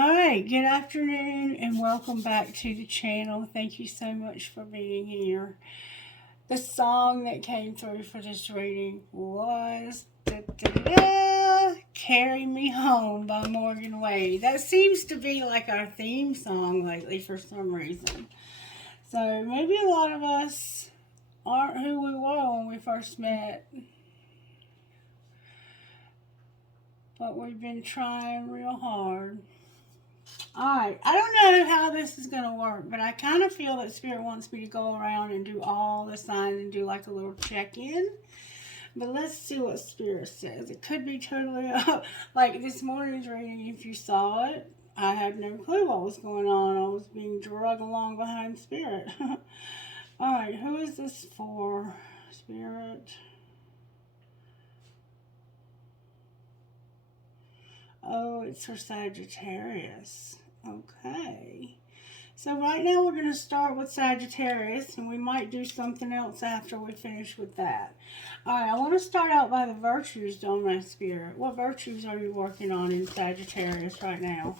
Alright, good afternoon and welcome back to the channel. Thank you so much for being here. The song that came through for this reading was Carry Me Home by Morgan Wade. That seems to be like our theme song lately for some reason. So maybe a lot of us aren't who we were when we first met. But we've been trying real hard. Alright, I don't know how this is going to work, but I kind of feel that Spirit wants me to go around and do all the signs and do like a little check-in. But let's see what Spirit says. It could be totally like this morning's reading, if you saw it, I had no clue what was going on. I was being dragged along behind Spirit. Alright, who is this for, Spirit? Oh, it's for Sagittarius. Okay. So right now we're going to start with Sagittarius, and we might do something else after we finish with that. Alright, I want to start out by the virtues, don't I, Spirit? What virtues are you working on in Sagittarius right now?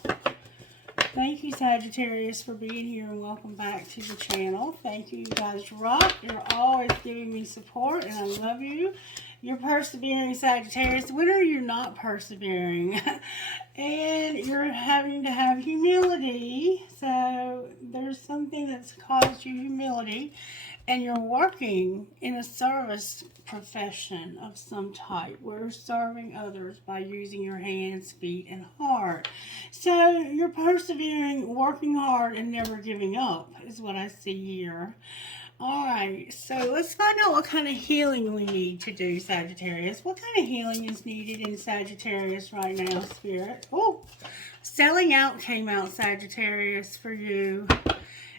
Thank you, Sagittarius, for being here, and welcome back to the channel. Thank you, you guys rock. You're always giving me support, and I love you. You're persevering, Sagittarius. When are you not persevering? And you're having to have humility. So there's something that's caused you humility. And you're working in a service profession of some type. We're serving others by using your hands, feet, and heart. So you're persevering, working hard, and never giving up is what I see here. Alright, so let's find out what kind of healing we need to do, Sagittarius. What kind of healing is needed in Sagittarius right now, Spirit? Oh, selling out came out, Sagittarius, for you.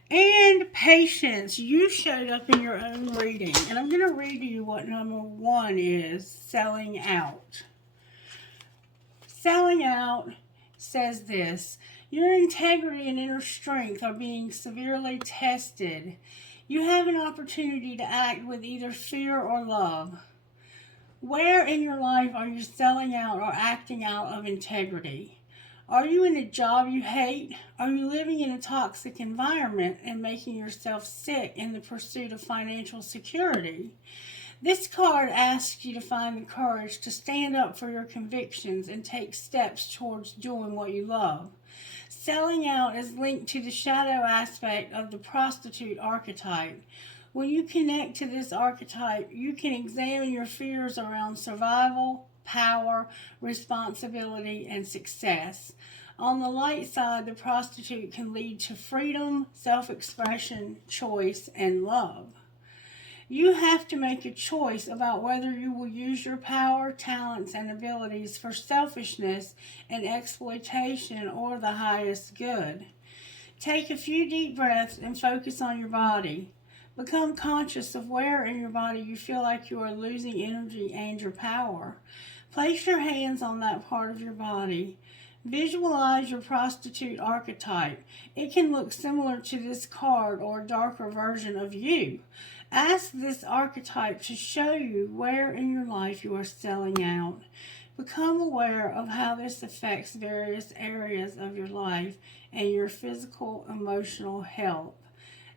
And patience. You showed up in your own reading. And I'm going to read to you what number 1 is, selling out. Selling out says this: your integrity and inner strength are being severely tested. You have an opportunity to act with either fear or love. Where in your life are you selling out or acting out of integrity? Are you in a job you hate? Are you living in a toxic environment and making yourself sick in the pursuit of financial security? This card asks you to find the courage to stand up for your convictions and take steps towards doing what you love. Selling out is linked to the shadow aspect of the prostitute archetype. When you connect to this archetype, you can examine your fears around survival, power, responsibility, and success. On the light side, the prostitute can lead to freedom, self-expression, choice, and love. You have to make a choice about whether you will use your power, talents, and abilities for selfishness and exploitation or the highest good. Take a few deep breaths and focus on your body. Become conscious of where in your body you feel like you are losing energy and your power. Place your hands on that part of your body. Visualize your prostitute archetype. It can look similar to this card or a darker version of you. Ask this archetype to show you where in your life you are selling out. Become aware of how this affects various areas of your life and your physical, emotional health.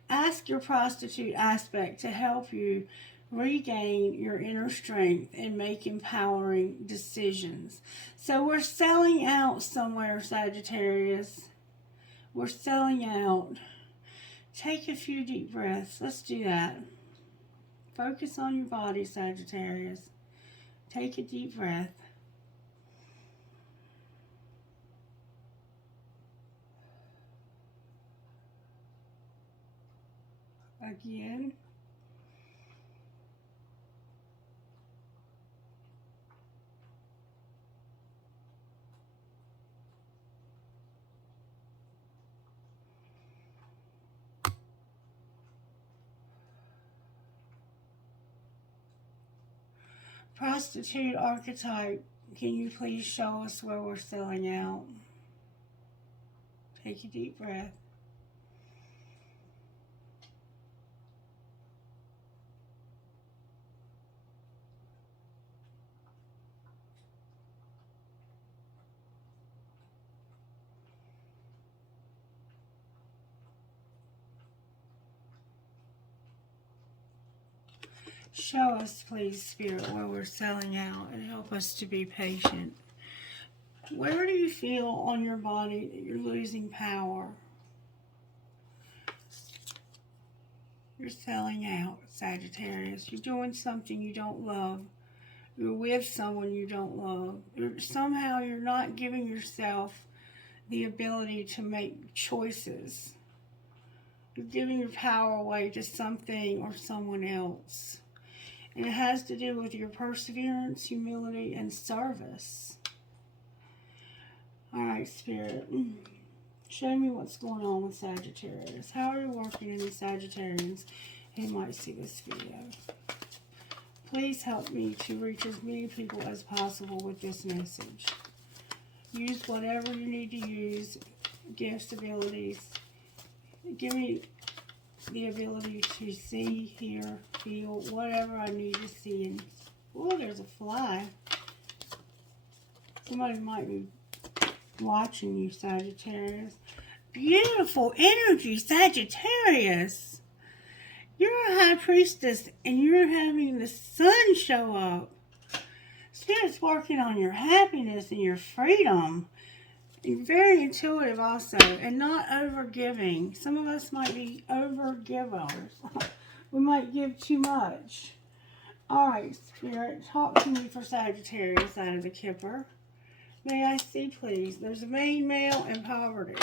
Ask your prostitute aspect to help you regain your inner strength and make empowering decisions. So we're selling out somewhere, Sagittarius. We're selling out. Take a few deep breaths. Let's do that. Focus on your body, Sagittarius. Take a deep breath. Again. Prostitute archetype, can you please show us where we're selling out? Take a deep breath. Show us, please, Spirit, where we're selling out and help us to be patient. Where do you feel on your body that you're losing power? You're selling out, Sagittarius. You're doing something you don't love. You're with someone you don't love. Somehow you're not giving yourself the ability to make choices. You're giving your power away to something or someone else. And it has to do with your perseverance, humility, and service. All right, Spirit. Show me what's going on with Sagittarius. How are you working in the Sagittarians who might see this video? Please help me to reach as many people as possible with this message. Use whatever you need to use, gifts, abilities. Give me the ability to see, hear, feel, whatever I need to see. And oh, there's a fly. Somebody might be watching you, Sagittarius. Beautiful energy, Sagittarius. You're a high priestess and you're having the sun show up. Spirit's working on your happiness and your freedom. You're very intuitive also, and not over-giving. Some of us might be over-givers. We might give too much. All right, Spirit, talk to me for Sagittarius out of the Kipper. May I see, please? There's a main male and poverty.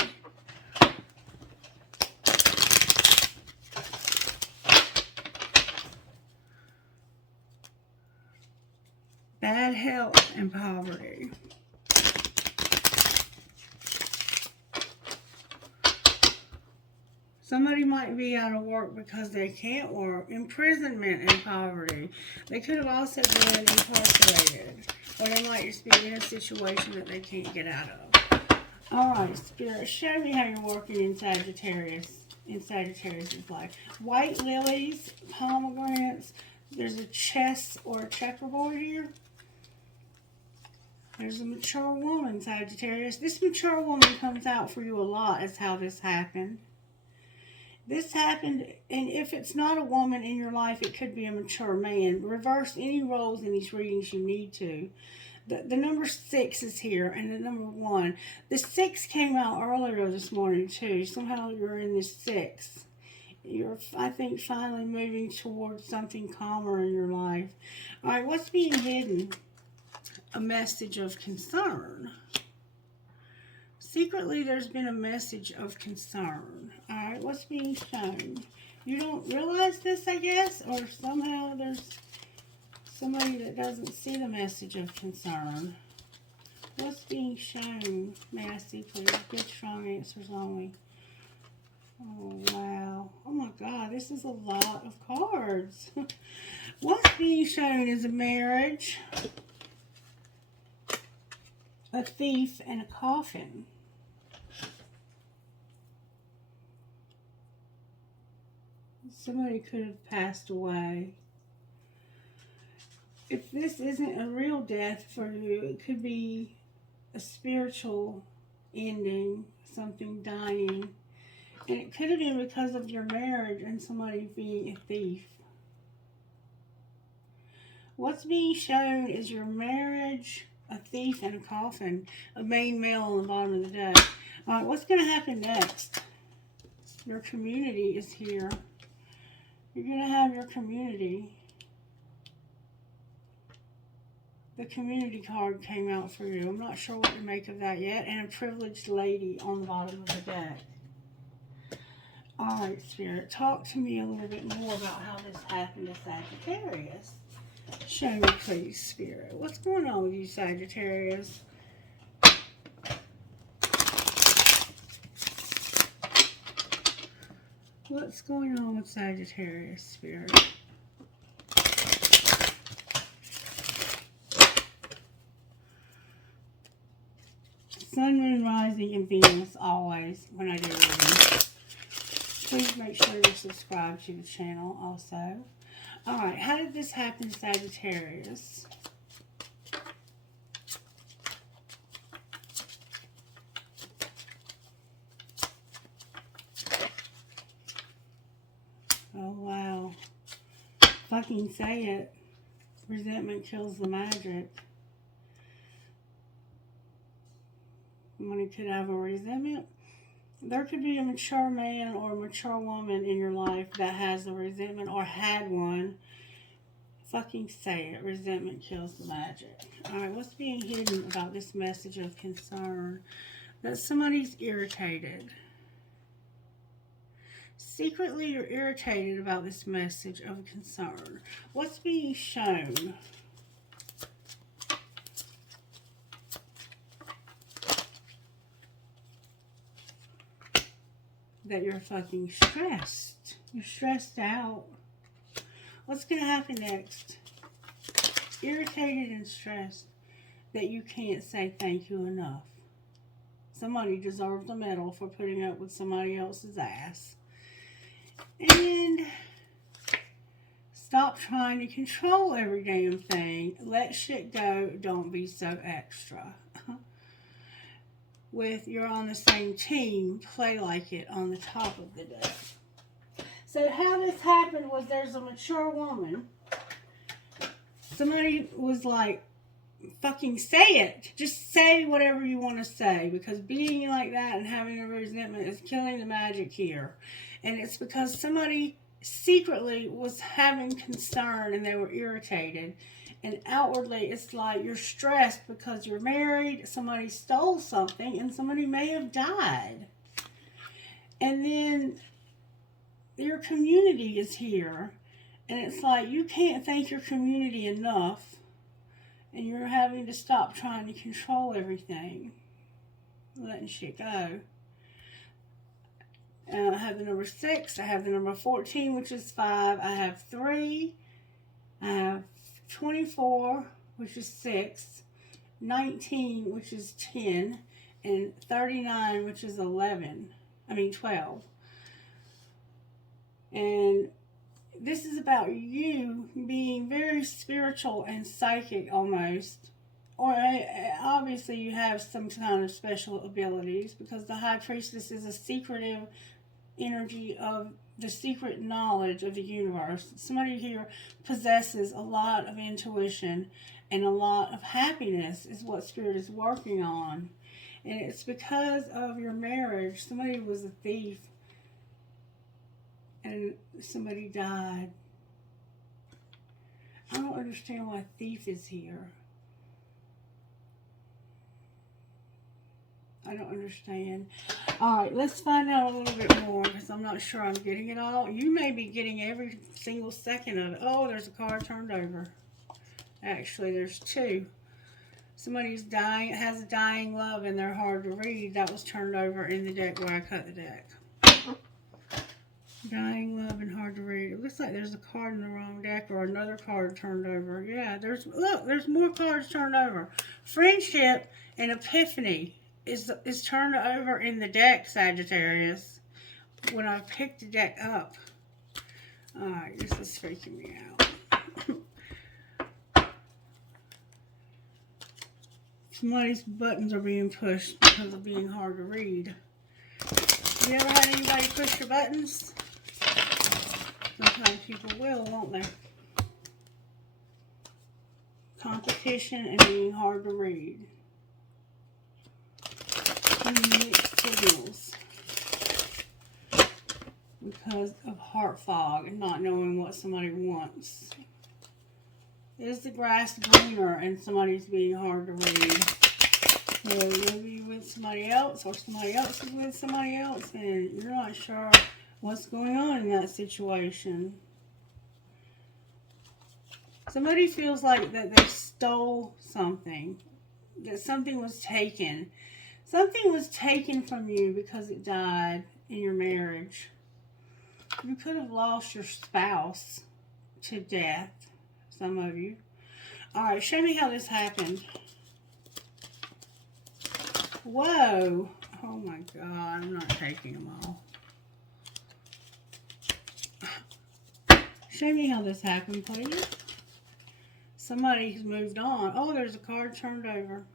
Bad health and poverty. Somebody might be out of work because they can't work. Imprisonment and poverty. They could have also been incarcerated. Or they might just be in a situation that they can't get out of. Alright, Spirit, show me how you're working in Sagittarius. In Sagittarius' life. White lilies, pomegranates. There's a chess or a checkerboard here. There's a mature woman, Sagittarius. This mature woman comes out for you a lot, is how this happened. This happened, and if it's not a woman in your life, it could be a mature man. Reverse any roles in these readings you need to. The number 6 is here, and the number 1. The 6 came out earlier this morning, too. Somehow you're in this 6. You're, I think, finally moving towards something calmer in your life. All right, what's being hidden? A message of concern. Secretly, there's been a message of concern. All right, what's being shown? You don't realize this, I guess, or somehow there's somebody that doesn't see the message of concern. What's being shown? May I see, please? Good, strong answers only. Oh, wow. Oh, my God, this is a lot of cards. What's being shown is a marriage, a thief, and a coffin. Somebody could have passed away. If this isn't a real death for you, it could be a spiritual ending, something dying. And it could have been because of your marriage and somebody being a thief. What's being shown is your marriage, a thief, and a coffin. A main male on the bottom of the deck. All right, what's going to happen next? Your community is here. You're going to have your community. The community card came out for you. I'm not sure what to make of that yet. And a privileged lady on the bottom of the deck. All right, Spirit, talk to me a little bit more about how this happened to Sagittarius. Show me, please, Spirit. What's going on with you, Sagittarius? What's going on with Sagittarius, Spirit? Sun, Moon, Rising, and Venus always when I do readings. Please make sure you're subscribed to the channel also. Alright, how did this happen, Sagittarius? Oh, wow. Fucking say it. Resentment kills the magic. Somebody could have a resentment. There could be a mature man or a mature woman in your life that has a resentment or had one. Fucking say it. Resentment kills the magic. Alright, what's being hidden about this message of concern? That somebody's irritated. Secretly, you're irritated about this message of concern. What's being shown? That you're fucking stressed. You're stressed out. What's going to happen next? Irritated and stressed that you can't say thank you enough. Somebody deserves a medal for putting up with somebody else's ass. And stop trying to control every damn thing. Let shit go. Don't be so extra. With you're on the same team, play like it on the top of the deck. So how this happened was there's a mature woman. Somebody was like, fucking say it. Just say whatever you want to say. Because being like that and having a resentment is killing the magic here. And it's because somebody secretly was having concern and they were irritated. And outwardly, it's like you're stressed because you're married, somebody stole something, and somebody may have died. And then your community is here. And it's like you can't thank your community enough. And you're having to stop trying to control everything. Letting shit go. I have the number 6. I have the number 14, which is 5. I have 3. I have 24, which is 6, 19, which is 10, and 39, which is 12. And this is about you being very spiritual and psychic almost. Or obviously you have some kind of special abilities because the High Priestess is a secretive energy of the secret knowledge of the universe. Somebody here possesses a lot of intuition and a lot of happiness is what Spirit is working on. And it's because of your marriage. Somebody was a thief and somebody died. I don't understand why thief is here. I don't understand. Alright, let's find out a little bit more because I'm not sure I'm getting it all. You may be getting every single second of it. Oh, there's a card turned over. Actually, there's 2. Somebody's dying, has a dying love and they're hard to read. That was turned over in the deck where I cut the deck. Dying love and hard to read. It looks like there's a card in the wrong deck or another card turned over. Yeah, there's more cards turned over. Friendship and epiphany is turned over in the deck, Sagittarius, when I picked the deck up. Alright, this is freaking me out. Somebody's buttons are being pushed because of being hard to read. You ever had anybody push your buttons? Sometimes people will, won't they? Competition and being hard to read. Mixed signals because of heart fog and not knowing what somebody wants. Is the grass greener and somebody's being hard to read? So maybe you're with somebody else or somebody else is with somebody else and you're not sure what's going on in that situation. Somebody feels like that they stole something, that something was taken. Something was taken from you because it died in your marriage. You could have lost your spouse to death, some of you. Alright, show me how this happened. Whoa. Oh my God, I'm not taking them all. Show me how this happened, please. Somebody's moved on. Oh, there's a card turned over.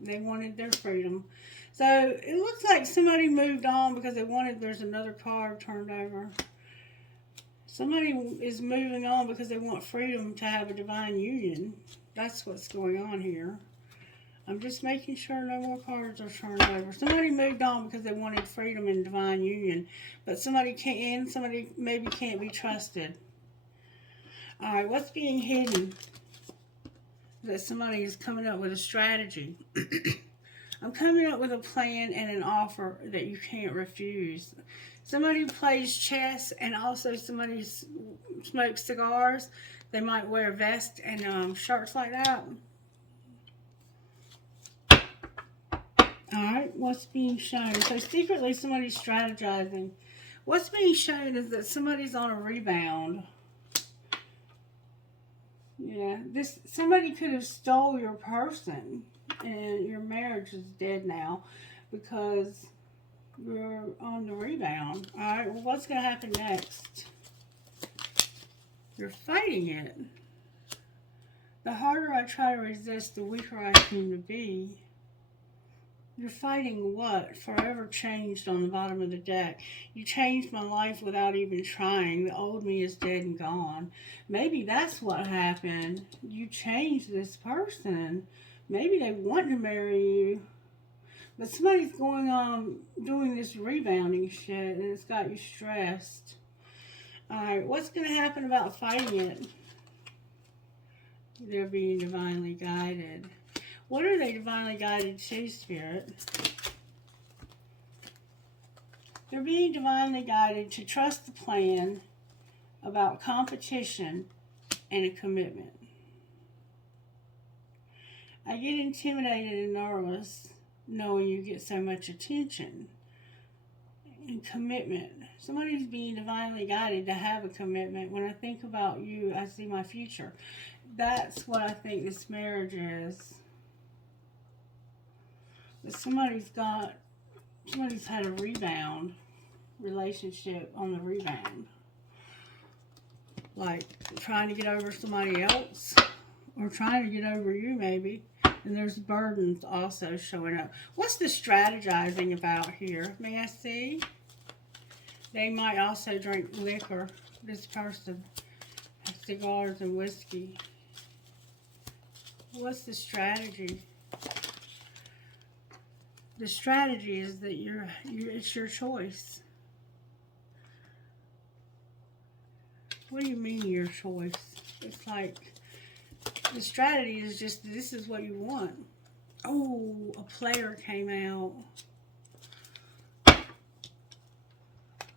They wanted their freedom. So it looks like somebody moved on because they wanted, there's another card turned over. Somebody is moving on because they want freedom to have a divine union. That's what's going on here. I'm just making sure no more cards are turned over. Somebody moved on because they wanted freedom and divine union. But somebody can't, somebody maybe can't be trusted. Alright, what's being hidden? That somebody is coming up with a strategy. I'm coming up with a plan and an offer that you can't refuse. Somebody plays chess and also somebody smokes cigars. They might wear a vest and shirts like that. Alright, what's being shown? So secretly somebody's strategizing. What's being shown is that somebody's on a rebound. Yeah, somebody could have stole your person and your marriage is dead now because you're on the rebound. Alright, well what's going to happen next? You're fighting it. The harder I try to resist, the weaker I seem to be. You're fighting what? Forever changed on the bottom of the deck. You changed my life without even trying. The old me is dead and gone. Maybe that's what happened. You changed this person. Maybe they want to marry you. But somebody's going on doing this rebounding shit and it's got you stressed. Alright, what's going to happen about fighting it? They're being divinely guided. What are they divinely guided to, Spirit? They're being divinely guided to trust the plan about competition and a commitment. I get intimidated and nervous knowing you get so much attention and commitment. Somebody's being divinely guided to have a commitment. When I think about you, I see my future. That's what I think this marriage is. But somebody's had a rebound relationship on the rebound. Like trying to get over somebody else or trying to get over you maybe. And there's burdens also showing up. What's the strategizing about here? May I see? They might also drink liquor. This person has cigars and whiskey. What's the strategy? The strategy is that it's your choice. What do you mean your choice? It's like the strategy is just this is what you want. Oh, a player came out.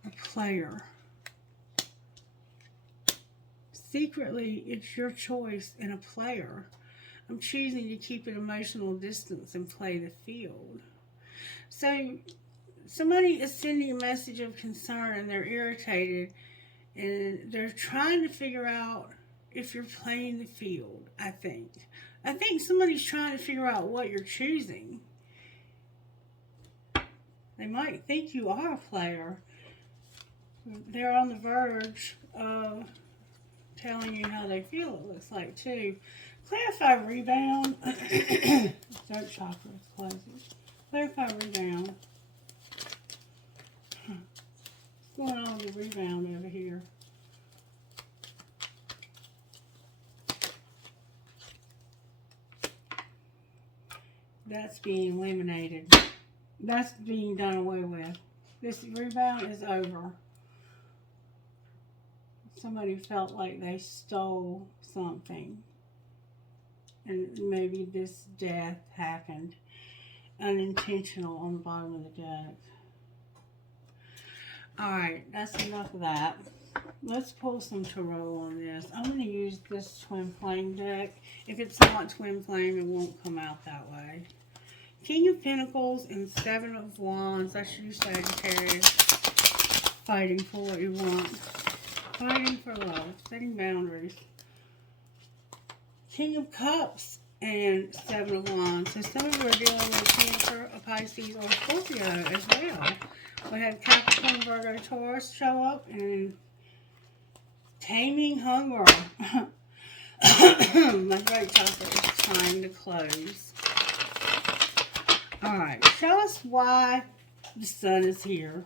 A player. Secretly, it's your choice and a player. I'm choosing to keep an emotional distance and play the field. So, somebody is sending a message of concern and they're irritated and they're trying to figure out if you're playing the field, I think. I think somebody's trying to figure out what you're choosing. They might think you are a player. They're on the verge of telling you how they feel, it looks like, too. Clarify rebound. Throat chakra is closing. Clarify rebound. What's going on with the rebound over here? That's being eliminated. That's being done away with. This rebound is over. Somebody felt like they stole something. And maybe this death happened unintentional on the bottom of the deck. Alright, that's enough of that. Let's pull some tarot on this. I'm going to use this twin flame deck. If it's not twin flame, it won't come out that way. King of Pentacles and Seven of Wands. That's you, Sagittarius. Fighting for what you want. Fighting for love. Setting boundaries. King of Cups and Seven of Wands. So some of you are dealing with Cancer, a Pisces, or Scorpio as well. We have Capricorn, Virgo, Taurus show up and taming hunger. My throat chakra is trying to close. Alright, show us why the sun is here.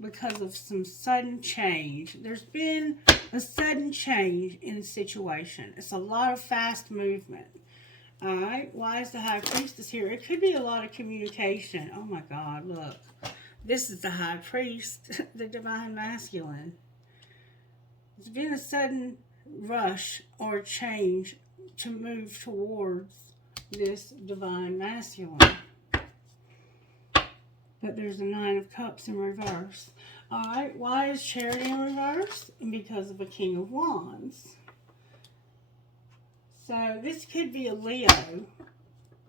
because of some sudden change. There's been a sudden change in the situation. It's a lot of fast movement. Alright, why is the High Priestess here? It could be a lot of communication. Oh my God, look. This is the High Priest, the Divine Masculine. There's been a sudden rush or change to move towards this Divine Masculine. But there's a Nine of Cups in reverse. Alright, why is Charity in reverse? Because of a King of Wands. So this could be a Leo.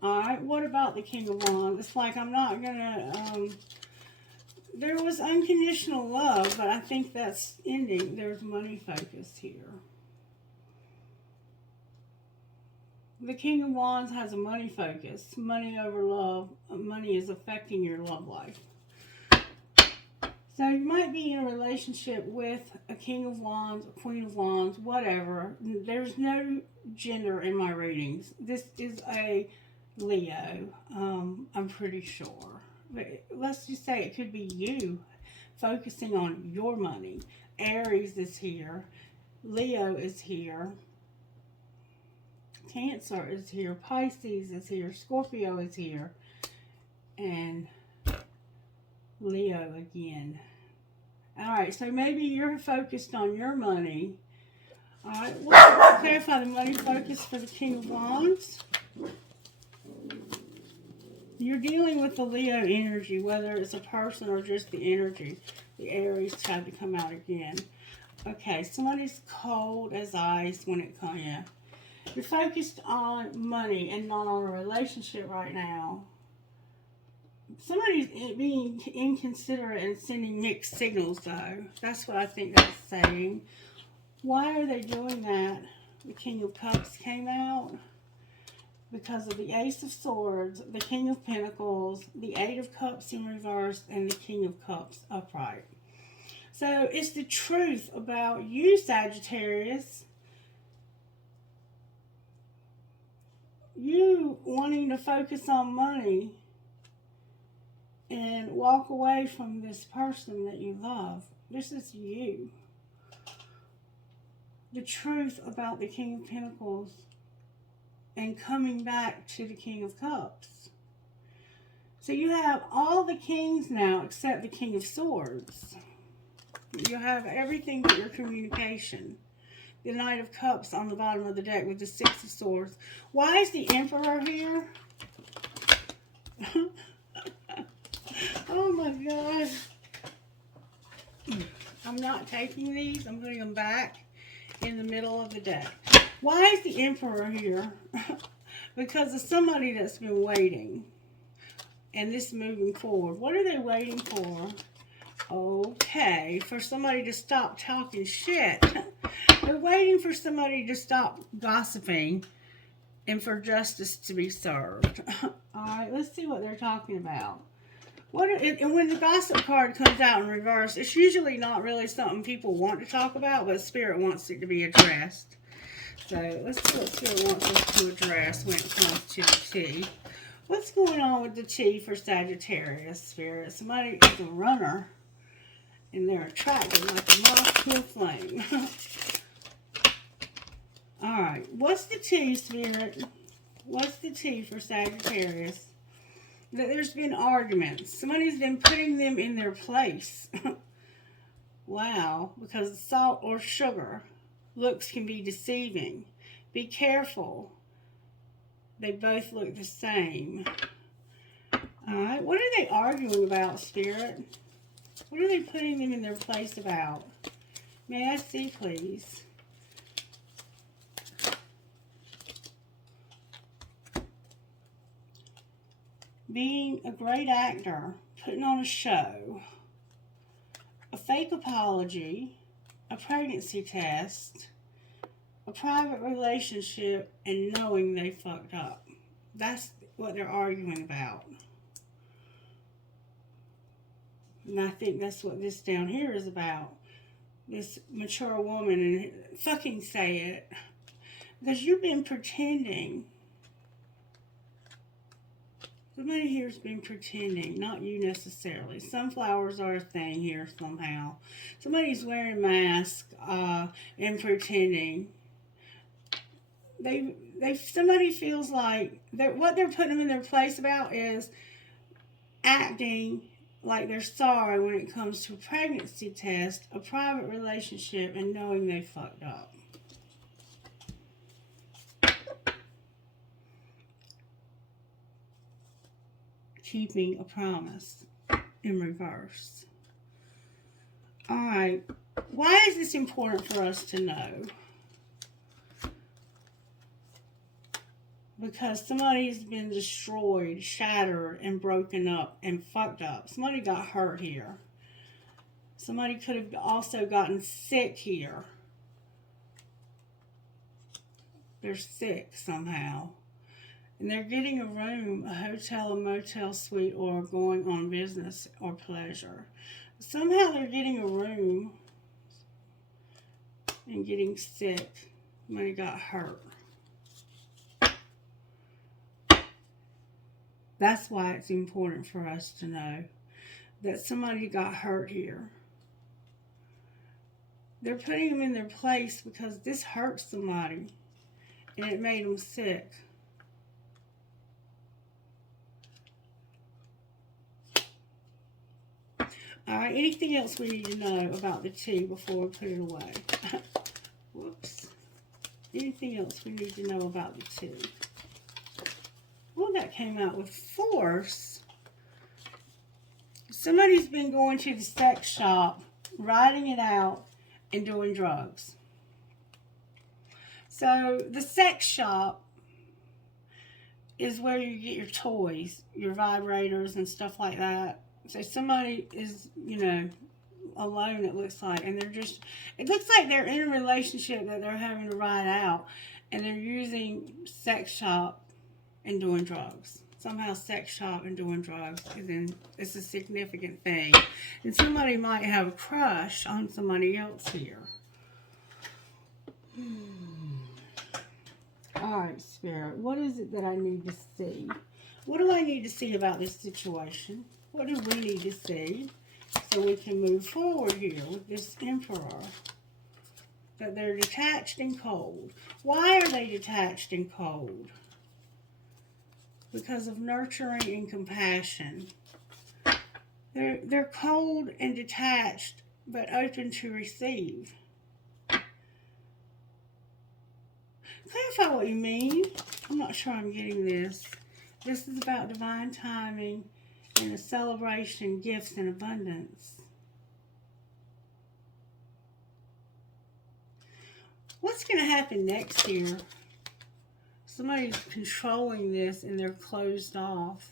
Alright, what about the King of Wands? It's like I'm not gonna, there was unconditional love, but I think that's ending. There's money focus here. The King of Wands has a money focus. Money over love. Money is affecting your love life. So you might be in a relationship with a King of Wands, a Queen of Wands, whatever. There's no gender in my readings. This is a Leo, I'm pretty sure. But let's just say it could be you focusing on your money. Aries is here. Leo is here. Cancer is here. Pisces is here. Scorpio is here. And Leo again. Alright, so maybe you're focused on your money. Alright, we'll clarify the money focus for the King of Wands. You're dealing with the Leo energy, whether it's a person or just the energy. The Aries tried to come out again. Okay, somebody's cold as ice when it comes, yeah. You're focused on money and not on a relationship right now. Somebody's being inconsiderate and sending mixed signals, though. That's what I think that's saying. Why are they doing that? The King of Cups came out because of the Ace of Swords, the King of Pentacles, the Eight of Cups in reverse, and the King of Cups upright. So it's the truth about you, Sagittarius. You wanting to focus on money and walk away from this person that you love. This is you. The truth about the King of Pentacles and coming back to the King of Cups. So you have all the kings now except the King of Swords. You have everything but your communication. The Knight of Cups on the bottom of the deck with the Six of Swords. Why is the Emperor here? Oh my God. I'm not taking these. I'm putting them back in the middle of the deck. Why is the Emperor here? Because of somebody that's been waiting. And this moving forward. What are they waiting for? Okay, for somebody to stop talking shit. They're waiting for somebody to stop gossiping and for justice to be served. Alright, let's see what they're talking about. And when the gossip card comes out in reverse, it's usually not really something people want to talk about, but Spirit wants it to be addressed. So let's see what Spirit wants us to address when it comes to the T. What's going on with the T for Sagittarius, Spirit? Somebody is a runner, and they're attracted like a moth to a flame. Alright, what's the T, Spirit? What's the T for Sagittarius? That there's been arguments. Somebody's been putting them in their place. Wow, because salt or sugar looks can be deceiving. Be careful. They both look the same. Alright, what are they arguing about, Spirit? What are they putting them in their place about? May I see, please? Being a great actor, putting on a show, a fake apology, a pregnancy test, a private relationship, and knowing they fucked up. That's what they're arguing about. And I think that's what this down here is about. This mature woman, and fucking say it. Because you've been pretending Somebody here's been pretending, not you necessarily. Sunflowers are a thing here somehow. Somebody's wearing a mask and pretending. Somebody feels like what they're putting them in their place about is acting like they're sorry when it comes to a pregnancy test, a private relationship, and knowing they fucked up. Keeping a promise in reverse. Alright, why is this important for us to know? Because somebody's been destroyed, shattered, and broken up, and fucked up. Somebody got hurt here. Somebody could have also gotten sick here. They're sick somehow. And they're getting a room, a hotel, a motel suite, or going on business or pleasure. Somehow they're getting a room and getting sick. Somebody got hurt. That's why it's important for us to know that somebody got hurt here. They're putting them in their place because this hurt somebody and it made them sick. Alright, anything else we need to know about the tea before we put it away? Whoops. Anything else we need to know about the tea? Well, that came out with force. Somebody's been going to the sex shop, riding it out, and doing drugs. So, the sex shop is where you get your toys, your vibrators and stuff like that. So, somebody is, alone, it looks like, and it looks like they're in a relationship that they're having to ride out, and they're using sex shop and doing drugs. Somehow sex shop and doing drugs it's a significant thing. And somebody might have a crush on somebody else here. Alright, Spirit, what is it that I need to see? What do I need to see about this situation? What do we need to see so we can move forward here with this Emperor? That they're detached and cold. Why are they detached and cold? Because of nurturing and compassion. They're cold and detached, but open to receive. Clarify what you mean. I'm not sure I'm getting this. This is about divine timing and a celebration, gifts, and abundance. What's going to happen next here? Somebody's controlling this and they're closed off.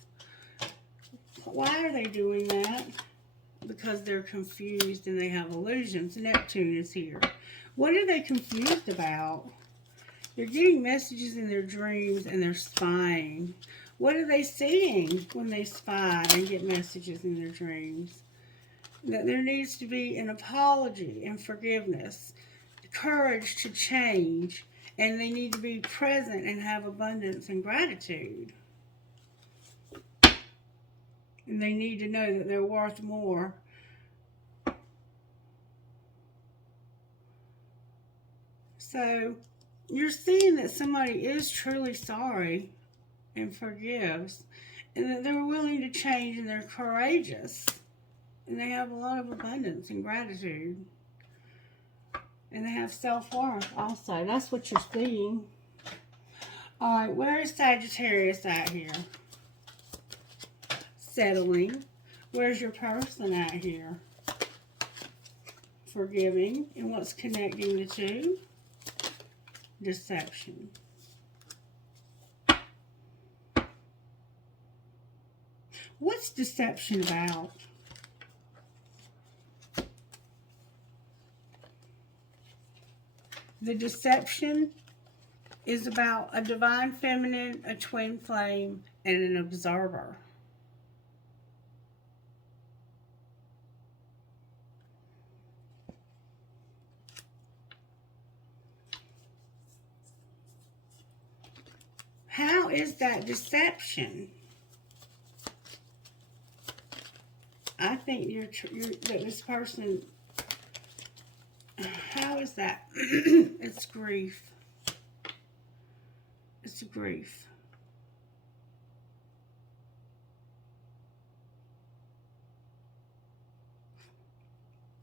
Why are they doing that? Because they're confused and they have illusions. Neptune is here. What are they confused about? They're getting messages in their dreams and they're spying. What are they seeing when they spy and get messages in their dreams? That there needs to be an apology and forgiveness, courage to change, and they need to be present and have abundance and gratitude. And they need to know that they're worth more. So, you're seeing that somebody is truly sorry and forgives, and that they're willing to change and they're courageous. And they have a lot of abundance and gratitude. And they have self-worth also. That's what you're seeing. Alright, where is Sagittarius at here? Settling. Where's your person at here? Forgiving. And what's connecting the two? Deception. What's deception about? The deception is about a divine feminine, a twin flame, and an observer. How is that deception? I think that this person, how is that? It's grief. It's grief.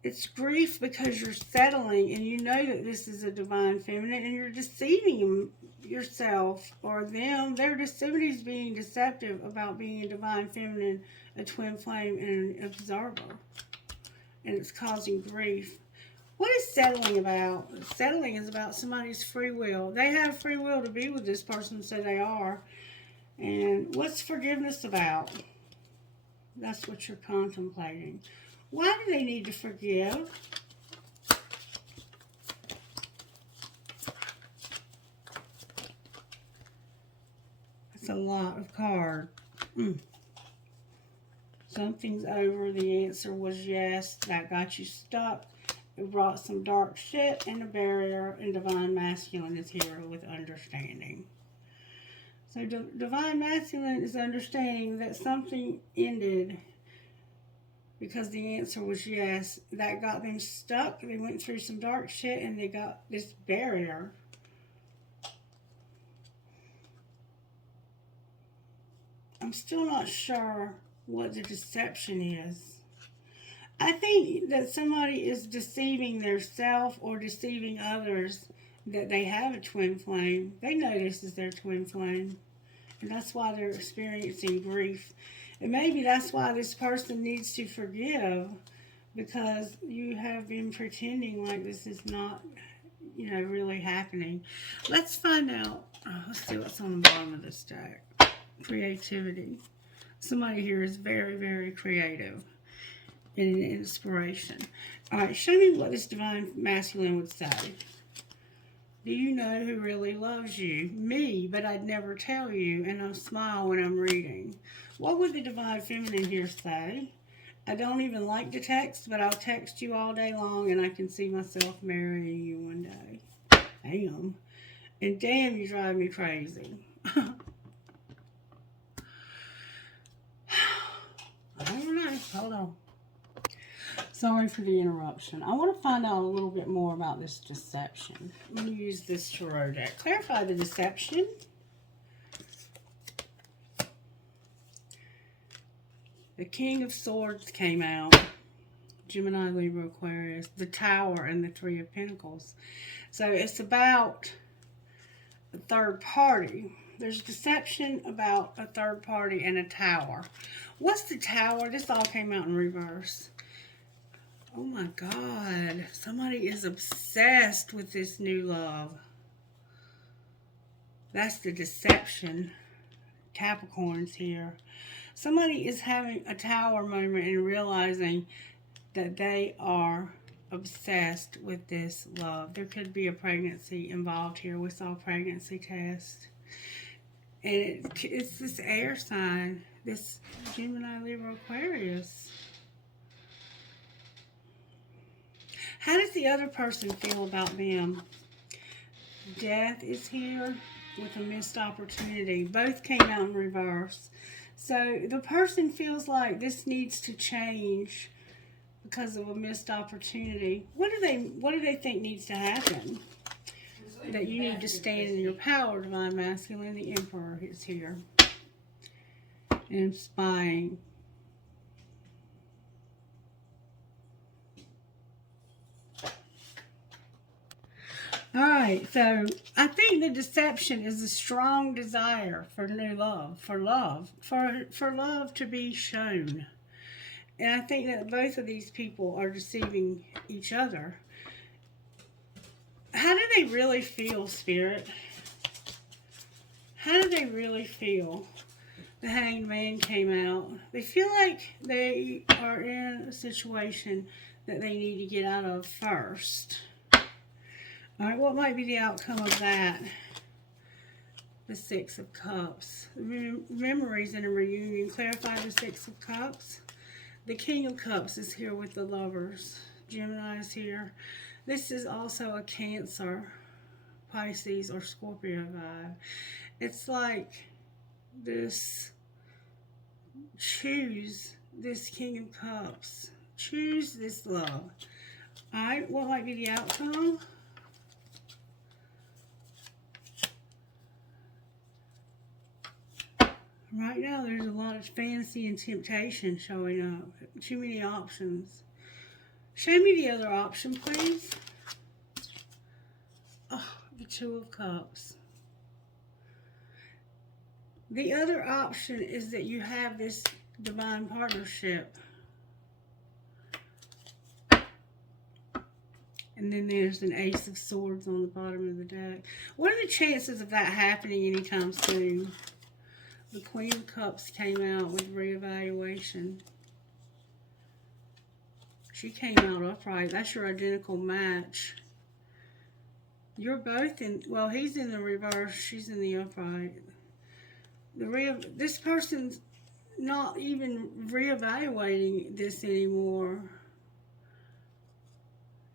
It's grief because you're settling and you know that this is a divine feminine and you're deceiving yourself or them. Somebody's being deceptive about being a divine feminine, a twin flame, and an observer. And it's causing grief. What is settling about? Settling is about somebody's free will. They have free will to be with this person, so they are. And what's forgiveness about? That's what you're contemplating. Why do they need to forgive? That's a lot of cards. Something's over. The answer was yes. That got you stuck. It brought some dark shit and a barrier, and divine masculine is here with understanding. So divine masculine is understanding that something ended because the answer was yes. That got them stuck. They went through some dark shit and they got this barrier. I'm still not sure what the deception is. I think that somebody is deceiving themselves or deceiving others that they have a twin flame. They know this is their twin flame. And that's why they're experiencing grief. And maybe that's why this person needs to forgive, because you have been pretending like this is not, really happening. Let's find out. Let's see what's on the bottom of this deck. Creativity. Somebody here is very, very creative and an inspiration. All right, show me what this divine masculine would say. Do you know who really loves you? Me, but I'd never tell you, and I'll smile when I'm reading. What would the divine feminine here say? I don't even like to text, but I'll text you all day long, and I can see myself marrying you one day. Damn. And damn, you drive me crazy. I don't know. Hold on. Sorry for the interruption. I want to find out a little bit more about this deception. I'm going to use this tarot deck. Clarify the deception. The King of Swords came out. Gemini, Libra, Aquarius. The Tower and the Three of Pentacles. So it's about a third party. There's deception about a third party and a tower. What's the Tower? This all came out in reverse. Oh my God. Somebody is obsessed with this new love. That's the deception. Capricorn's here. Somebody is having a Tower moment and realizing that they are obsessed with this love. There could be a pregnancy involved here. We saw a pregnancy test. And it's this air sign. This Gemini, Libra, Aquarius. How does the other person feel about them? Death is here with a missed opportunity. Both came out in reverse. So the person feels like this needs to change because of a missed opportunity. What do they think needs to happen? That you need to stand in your power, divine masculine. The Emperor is here. And spying. Alright, so I think the deception is a strong desire for new love, for love to be shown. And I think that both of these people are deceiving each other. How do they really feel, Spirit? How do they really feel? The Hanged Man came out. They feel like they are in a situation that they need to get out of first. Alright, what might be the outcome of that? The Six of Cups. Memories in a reunion. Clarify the Six of Cups. The King of Cups is here with the Lovers. Gemini is here. This is also a Cancer, Pisces, or Scorpio vibe. It's like this choose this King of Cups. Choose this love. Alright, what might be the outcome? Right now, there's a lot of fantasy and temptation showing up. Too many options. Show me the other option, please. Oh, the Two of Cups. The other option is that you have this divine partnership. And then there's an Ace of Swords on the bottom of the deck. What are the chances of that happening anytime soon? The Queen of Cups came out with reevaluation. She came out upright. That's your identical match. You're both in, well, he's in the reverse. She's in the upright. This person's not even reevaluating this anymore.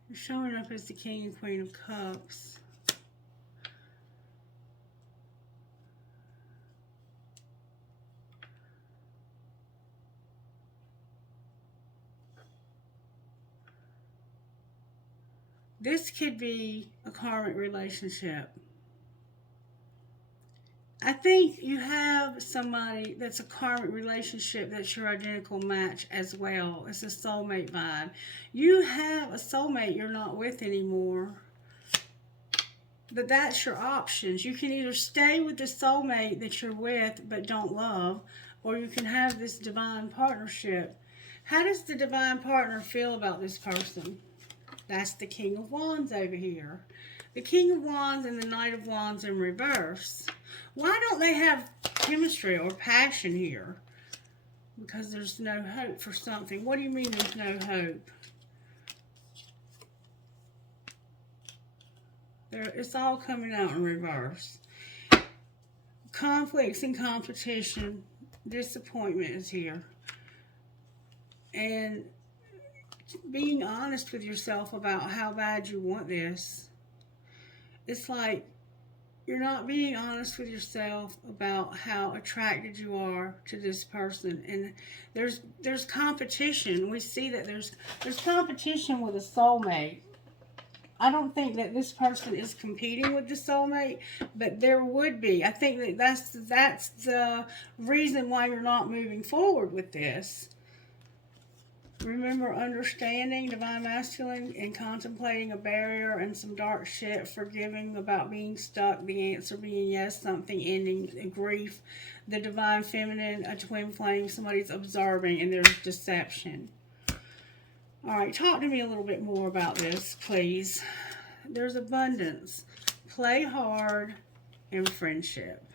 You're showing up as the King and Queen of Cups. This could be a karmic relationship. I think you have somebody that's a karmic relationship that's your identical match as well. It's a soulmate vibe. You have a soulmate you're not with anymore. But that's your options. You can either stay with the soulmate that you're with but don't love, or you can have this divine partnership. How does the divine partner feel about this person? That's the King of Wands over here. The King of Wands and the Knight of Wands in reverse. Why don't they have chemistry or passion here? Because there's no hope for something. What do you mean there's no hope? It's all coming out in reverse. Conflicts and competition. Disappointment is here. And being honest with yourself about how bad you want this. It's like you're not being honest with yourself about how attracted you are to this person. And there's competition. We see that there's competition with a soulmate. I don't think that this person is competing with the soulmate, but there would be. I think that that's the reason why you're not moving forward with this. Remember understanding divine masculine and contemplating a barrier and some dark shit, forgiving about being stuck, the answer being yes, something ending, grief, the divine feminine, a twin flame, somebody's observing, and there's deception. Alright, talk to me a little bit more about this, please. There's abundance, play hard, and friendship.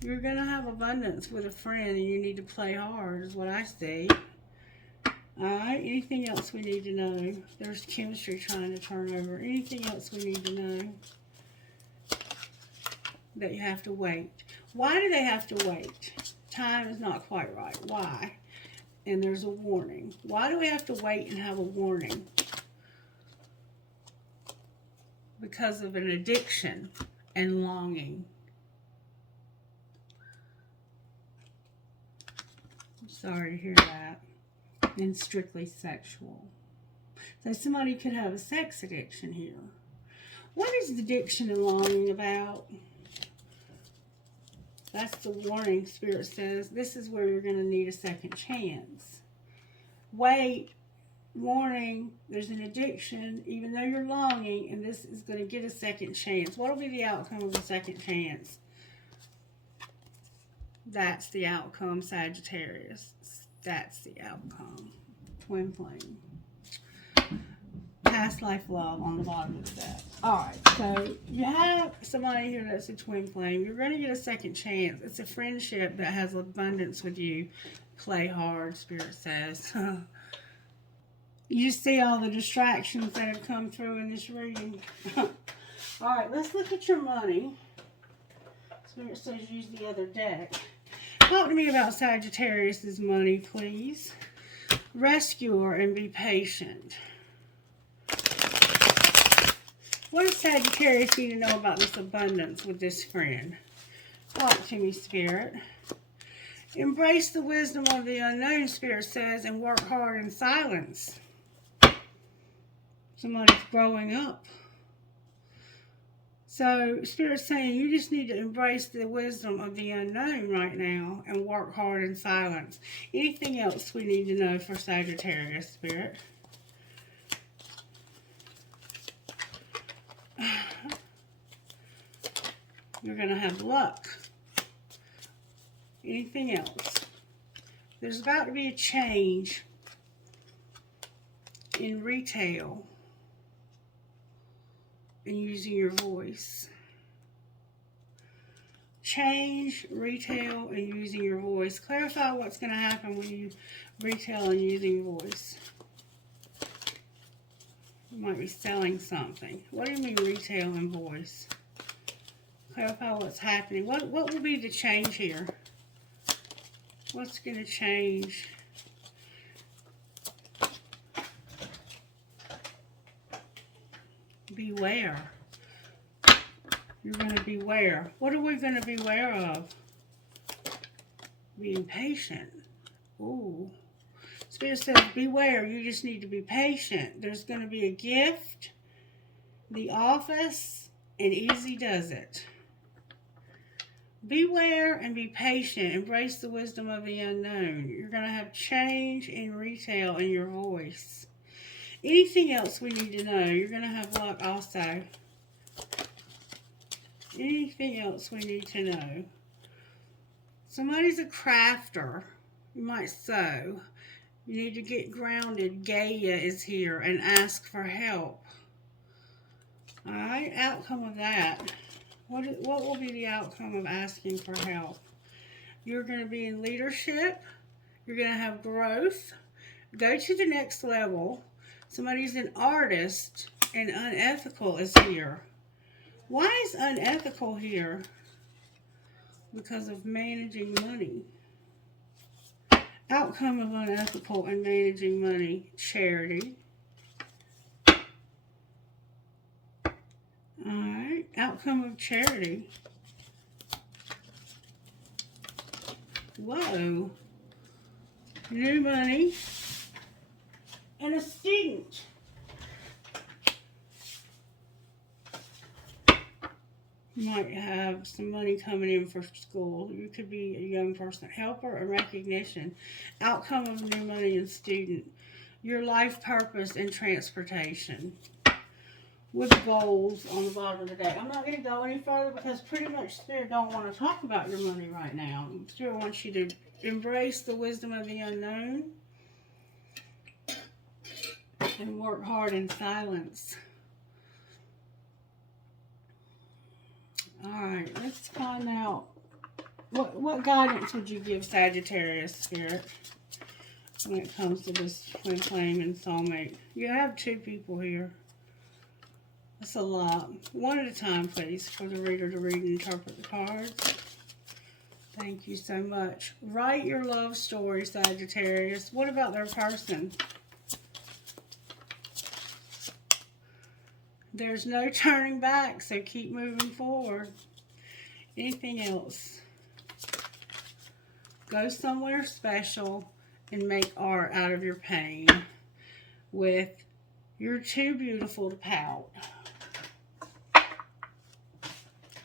You're going to have abundance with a friend and you need to play hard is what I see. Alright, anything else we need to know? There's chemistry trying to turn over. Anything else we need to know? That you have to wait. Why do they have to wait? Time is not quite right. Why? And there's a warning. Why do we have to wait and have a warning? Because of an addiction and longing. Sorry to hear that. And strictly sexual. So somebody could have a sex addiction here. What is the addiction and longing about? That's the warning. Spirit says this is where you're going to need a second chance. Wait. Warning. There's an addiction. Even though you're longing. And this is going to get a second chance. What will be the outcome of the second chance? That's the outcome, Sagittarius. That's the outcome. Twin flame. Past life love on the bottom of the deck. Alright, so you have somebody here that's a twin flame. You're going to get a second chance. It's a friendship that has abundance with you. Play hard, Spirit says. You see all the distractions that have come through in this reading. Alright, let's look at your money. Spirit says use the other deck. Talk to me about Sagittarius' money, please. Rescue her and be patient. What does Sagittarius need to know about this abundance with this friend? Talk to me, Spirit. Embrace the wisdom of the unknown, Spirit says, and work hard in silence. Somebody's growing up. So, Spirit's saying you just need to embrace the wisdom of the unknown right now and work hard in silence. Anything else we need to know for Sagittarius, Spirit? You're going to have luck. Anything else? There's about to be a change in retail and using your voice. Change, retail, and using your voice. Clarify what's going to happen when you retail and using your voice. You might be selling something. What do you mean retail and voice? Clarify what's happening. What will be the change here? What's going to change? Beware. You're going to beware. What are we going to beware of? Being patient. Ooh. Spirit says beware. You just need to be patient. There's going to be a gift, the office, and easy does it. Beware and be patient. Embrace the wisdom of the unknown. You're going to have change in retail in your voice. Anything else we need to know? You're going to have luck also. Anything else we need to know? Somebody's a crafter. You might sew. You need to get grounded. Gaia is here and ask for help. Alright, outcome of that. What will be the outcome of asking for help? You're going to be in leadership. You're going to have growth. Go to the next level. Somebody's an artist and unethical is here. Why is unethical here? Because of managing money. Outcome of unethical and managing money. Charity. Alright. Outcome of charity. Whoa. New money. And a student. You might have some money coming in for school. You could be a young person. Helper and recognition. Outcome of new money and student. Your life purpose and transportation. With goals on the bottom of the deck. I'm not going to go any further because pretty much Spirit don't want to talk about your money right now. Spirit wants you to embrace the wisdom of the unknown and work hard in silence. Alright, let's find out. What guidance would you give Sagittarius, Spirit, when it comes to this twin flame and soulmate? You have two people here. That's a lot. One at a time, please, for the reader to read and interpret the cards. Thank you so much. Write your love story, Sagittarius. What about their person? There's no turning back, so keep moving forward. Anything else? Go somewhere special and make art out of your pain with You're Too Beautiful to Pout.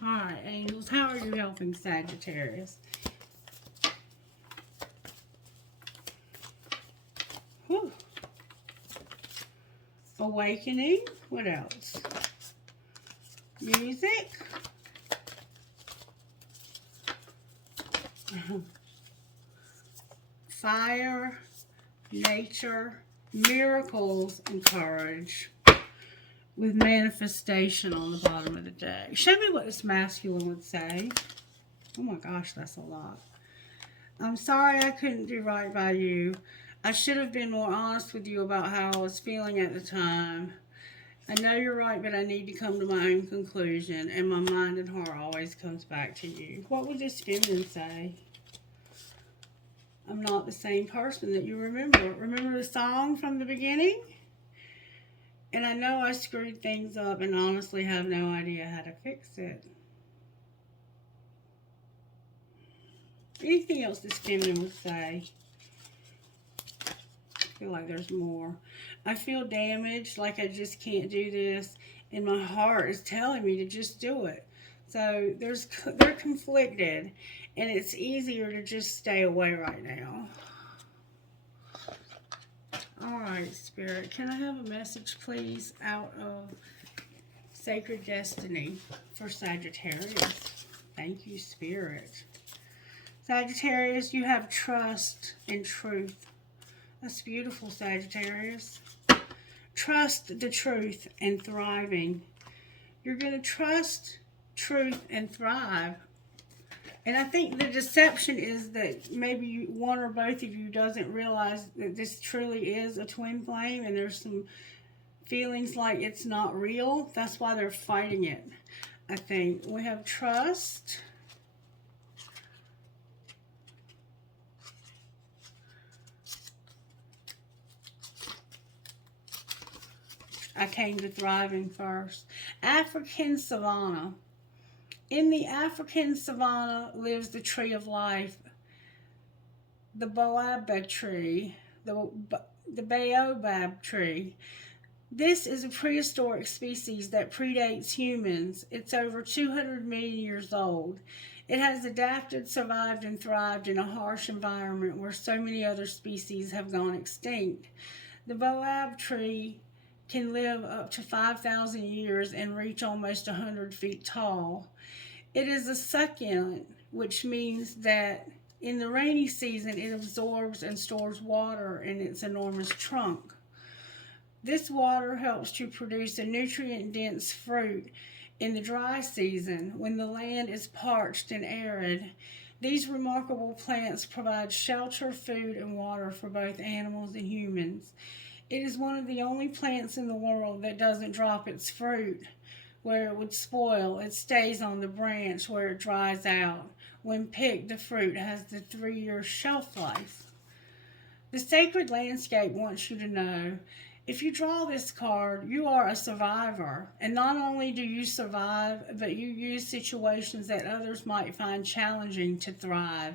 Alright, angels, how are you helping Sagittarius? Whew. Awakening. What else? Music. Fire. Nature. Miracles and courage. With manifestation on the bottom of the deck. Show me what this masculine would say. Oh my gosh, that's a lot. I'm sorry I couldn't do right by you. I should have been more honest with you about how I was feeling at the time. I know you're right, but I need to come to my own conclusion, and my mind and heart always comes back to you. What would this feminine say? I'm not the same person that you remember. Remember the song from the beginning? And I know I screwed things up and honestly have no idea how to fix it. Anything else this feminine would say? I feel like there's more. I feel damaged, like I just can't do this, and my heart is telling me to just do it. So they're conflicted, and it's easier to just stay away right now. All right, Spirit, can I have a message, please, out of Sacred Destiny for Sagittarius? Thank you, Spirit. Sagittarius, you have trust and truth. That's beautiful, Sagittarius. Trust the truth and thriving. You're going to trust truth and thrive. And I think the deception is that maybe one or both of you doesn't realize that this truly is a twin flame, and there's some feelings like it's not real. That's why they're fighting it, I think. We have trust. I came to thriving first. African savanna. In the African savanna lives the tree of life, the baobab tree, the baobab tree. This is a prehistoric species that predates humans. It's over 200 million years old. It has adapted, survived, and thrived in a harsh environment where so many other species have gone extinct. The baobab tree can live up to 5,000 years and reach almost 100 feet tall. It is a succulent, which means that in the rainy season it absorbs and stores water in its enormous trunk. This water helps to produce a nutrient-dense fruit in the dry season when the land is parched and arid. These remarkable plants provide shelter, food, and water for both animals and humans. It is one of the only plants in the world that doesn't drop its fruit where it would spoil. It stays on the branch where it dries out. When picked, the fruit has the 3-year shelf life. The sacred landscape wants you to know, if you draw this card, you are a survivor. And not only do you survive, but you use situations that others might find challenging to thrive.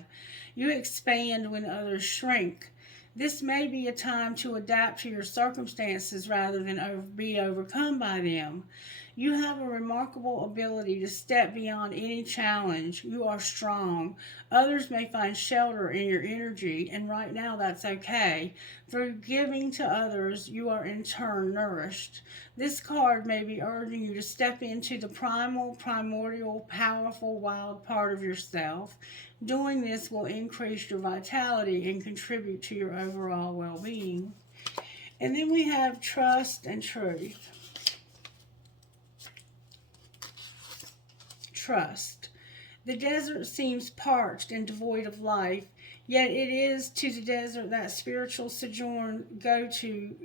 You expand when others shrink. This may be a time to adapt to your circumstances rather than be overcome by them. You have a remarkable ability to step beyond any challenge. You are strong. Others may find shelter in your energy, and right now that's okay. Through giving to others, you are in turn nourished. This card may be urging you to step into the primordial, powerful, wild part of yourself. Doing this will increase your vitality and contribute to your overall well-being. And then we have trust and truth. Trust. The desert seems parched and devoid of life, yet it is to the desert that spiritual sojourn go to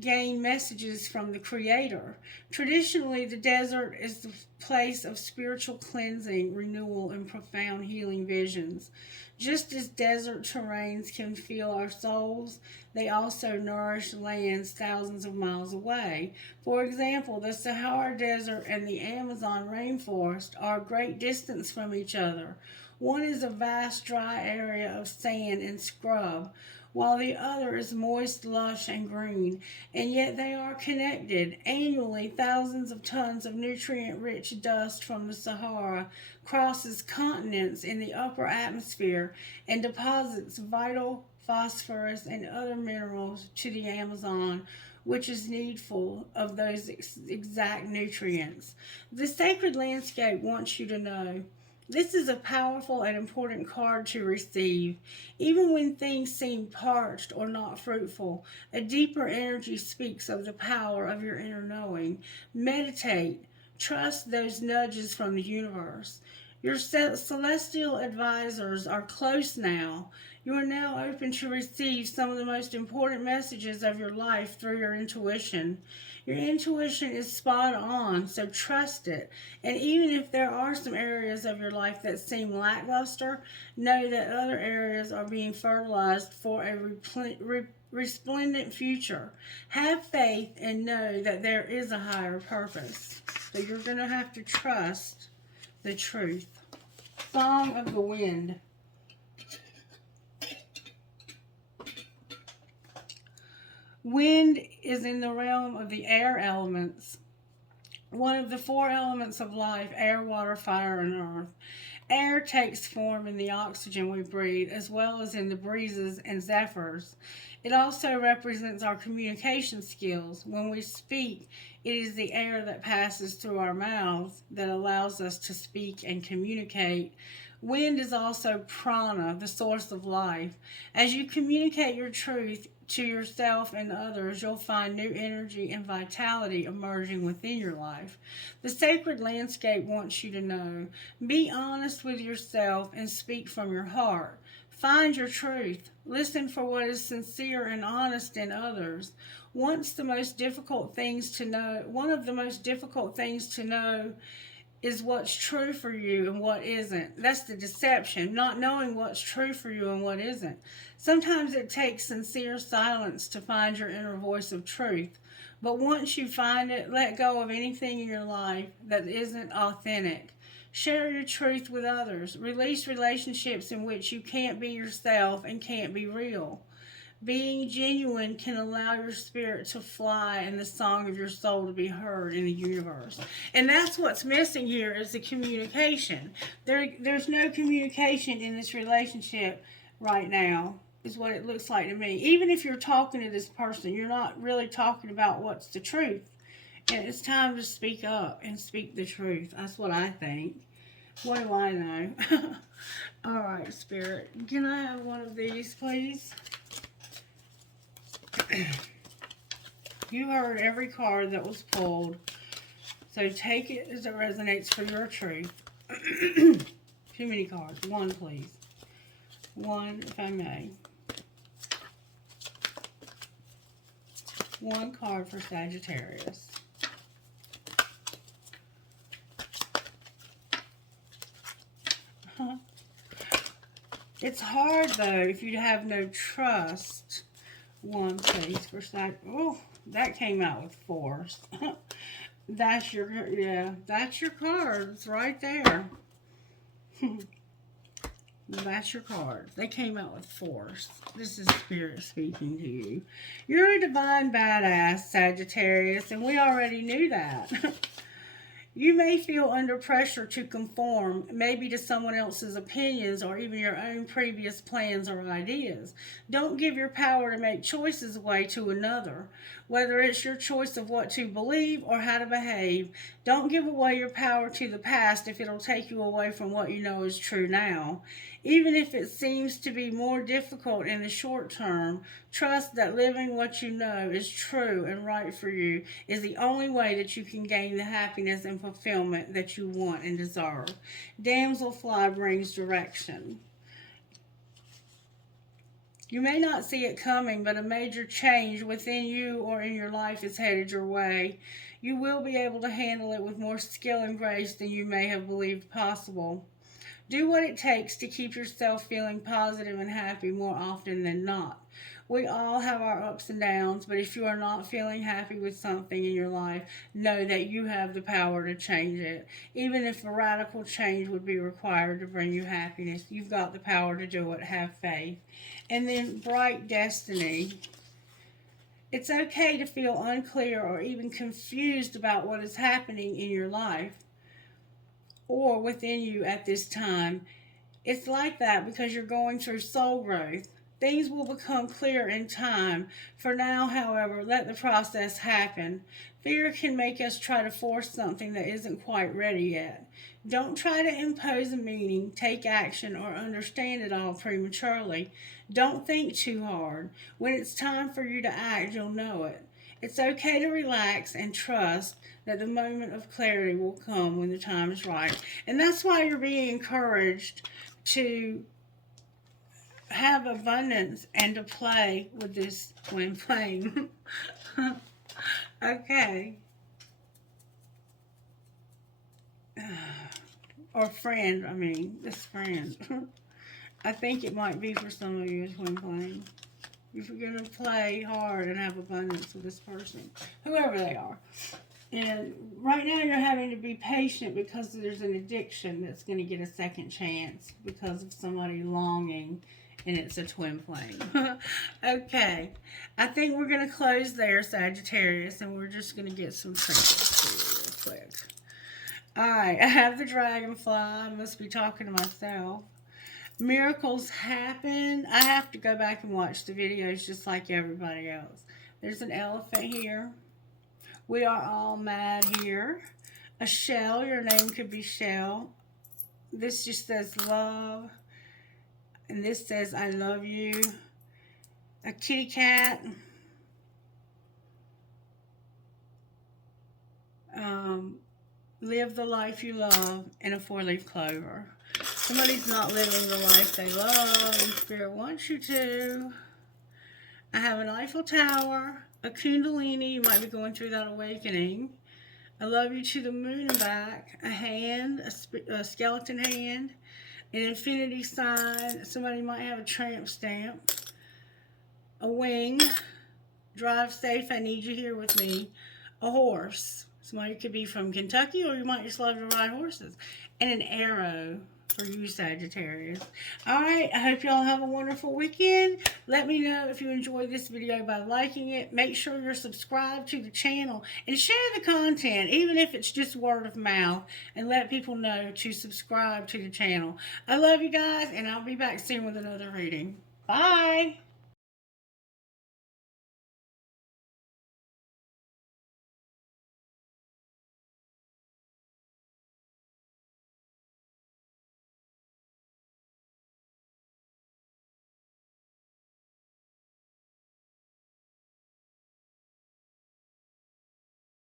gain messages from the Creator. Traditionally, the desert is the place of spiritual cleansing, renewal, and profound healing visions. Just as desert terrains can fill our souls, they also nourish lands thousands of miles away. For example, the Sahara Desert and the Amazon rainforest are a great distance from each other. One is a vast dry area of sand and scrub, while the other is moist, lush, and green, and yet they are connected. Annually, thousands of tons of nutrient-rich dust from the Sahara crosses continents in the upper atmosphere and deposits vital phosphorus and other minerals to the Amazon, which is needful of those exact nutrients. The sacred landscape wants you to know, this is a powerful and important card to receive. Even when things seem parched or not fruitful, a deeper energy speaks of the power of your inner knowing. Meditate. Trust those nudges from the universe. Your celestial advisors are close now. You are now open to receive some of the most important messages of your life through your intuition. Your intuition is spot on, so trust it. And even if there are some areas of your life that seem lackluster, know that other areas are being fertilized for a resplendent future. Have faith and know that there is a higher purpose. So you're going to have to trust the truth. Song of the Wind. Wind is in the realm of the air elements, one of the four elements of life: air, water, fire, and earth. Air takes form in the oxygen we breathe, as well as in the breezes and zephyrs. It also represents our communication skills. When we speak, it is the air that passes through our mouths that allows us to speak and communicate. Wind is also prana, the source of life. As you communicate your truth to yourself and others, you'll find new energy and vitality emerging within your life. The sacred landscape wants you to know: be honest with yourself and speak from your heart. Find your truth. Listen for what is sincere and honest in others. One of the most difficult things to know is what's true for you and what isn't. That's the deception, not knowing what's true for you and what isn't. Sometimes it takes sincere silence to find your inner voice of truth. But once you find it, let go of anything in your life that isn't authentic. Share your truth with others. Release relationships in which you can't be yourself and can't be real. Being genuine can allow your spirit to fly and the song of your soul to be heard in the universe. And that's what's missing here, is the communication. There's no communication in this relationship right now, is what it looks like to me. Even if you're talking to this person, you're not really talking about what's the truth. And it's time to speak up and speak the truth. That's what I think. What do I know? All right, Spirit. Can I have one of these, please? You heard every card that was pulled, so take it as it resonates for your truth. Too many cards. One, please. One, if I may. One card for Sagittarius. It's hard, though, if you have no trust. One, please, for Sag. Oh, that came out with force. That's your cards right there. That's your cards. They came out with force. This is Spirit speaking to you. You're a divine badass, Sagittarius, and we already knew that. You may feel under pressure to conform, maybe to someone else's opinions or even your own previous plans or ideas. Don't give your power to make choices away to another. Whether it's your choice of what to believe or how to behave, don't give away your power to the past if it'll take you away from what you know is true now. Even if it seems to be more difficult in the short term, trust that living what you know is true and right for you is the only way that you can gain the happiness and fulfillment that you want and deserve. Damselfly brings direction. You may not see it coming, but a major change within you or in your life is headed your way. You will be able to handle it with more skill and grace than you may have believed possible. Do what it takes to keep yourself feeling positive and happy more often than not. We all have our ups and downs, but if you are not feeling happy with something in your life, know that you have the power to change it. Even if a radical change would be required to bring you happiness, you've got the power to do it. Have faith. And then Bright Destiny. It's okay to feel unclear or even confused about what is happening in your life or within you at this time. It's like that because you're going through soul growth. Things will become clear in time. For now, however, let the process happen. Fear can make us try to force something that isn't quite ready yet. Don't try to impose a meaning, take action, or understand it all prematurely. Don't think too hard. When it's time for you to act, you'll know it. It's okay to relax and trust that the moment of clarity will come when the time is right. And that's why you're being encouraged to have abundance and to play with this when playing. Okay. Or friend, this friend. I think it might be for some of you as when playing. If you're going to play hard and have abundance with this person, whoever they are. And right now you're having to be patient because there's an addiction that's going to get a second chance because of somebody longing and it's a twin flame. Okay, I think we're going to close there, Sagittarius, and we're just going to get some trinkets here real quick. Alright, I have the dragonfly. I must be talking to myself. Miracles happen. I have to go back and watch the videos just like everybody else. There's an elephant here. We are all mad here. A shell. Your name could be Shell. This just says love. And this says I love you. A kitty cat. Live the life you love. And a 4-leaf clover. Somebody's not living the life they love and Spirit wants you to. I have an Eiffel Tower, a Kundalini. You might be going through that awakening. I love you to the moon and back. A hand, a skeleton hand, an infinity sign. Somebody might have a tramp stamp. A wing. Drive safe. I need you here with me. A horse. Somebody could be from Kentucky, or you might just love to ride horses. And an arrow for you, Sagittarius. Alright, I hope y'all have a wonderful weekend. Let me know if you enjoyed this video by liking it. Make sure you're subscribed to the channel and share the content, even if it's just word of mouth, and let people know to subscribe to the channel. I love you guys, and I'll be back soon with another reading. Bye!